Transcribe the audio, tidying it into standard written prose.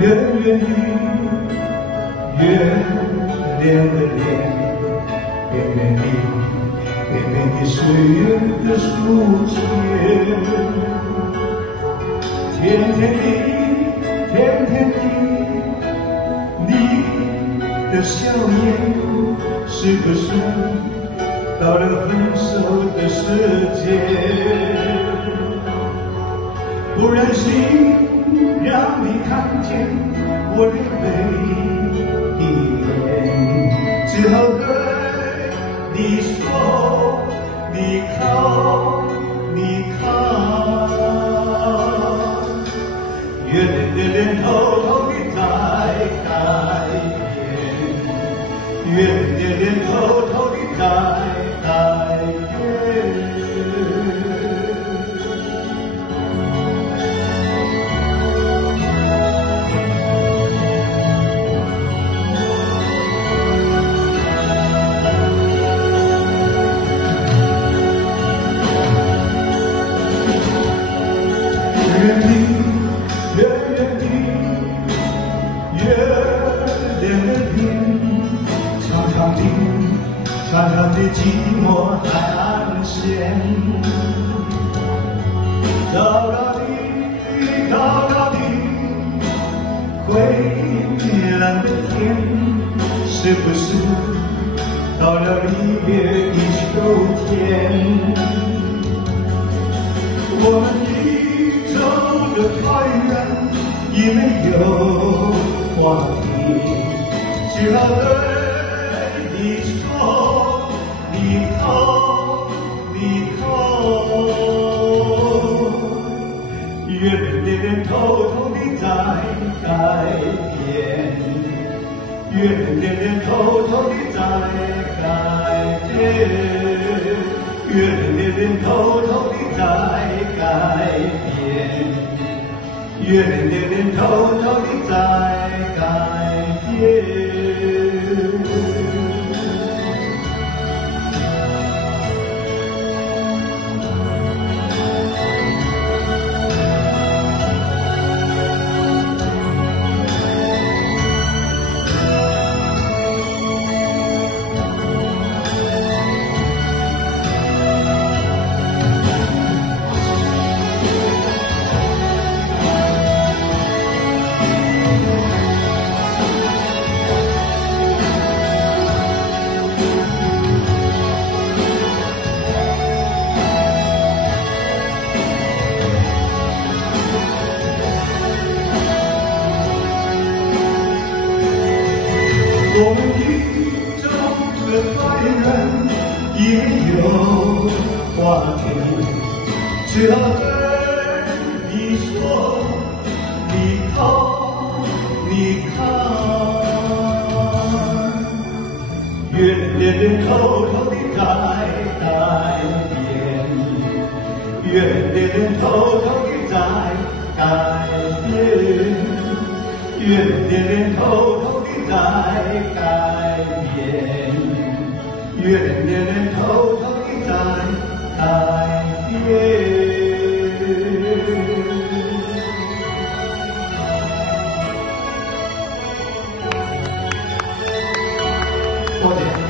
圆圆的月亮的脸，圆圆的圆圆的岁月的书签，甜甜的甜甜的你的笑颜，是不是到了分手的时间？不忍心让你看见我流泪的眼，只好对你说，你看，你看，月亮的脸偷偷地在改变，月亮的脸偷偷地在改变。远远的，远远的，月亮的脸，长长的，长长的寂寞寒线，高高的，高高的，灰蓝的天，是不是到了离别的秋天？我们走得太远，已没有话题，只好对你说，你看，你看，月亮的脸偷偷地在改变，月亮的脸偷偷地在改变，月亮的脸偷偷地在改变，月亮的脸偷偷地在改变。我们已走得太远，已没有话题，只好对你说，你看，你看，月亮的脸偷偷地在改变，月亮的脸偷偷地在改变，月亮的脸偷偷地在改变，月亮的脸偷偷地在改变。多谢。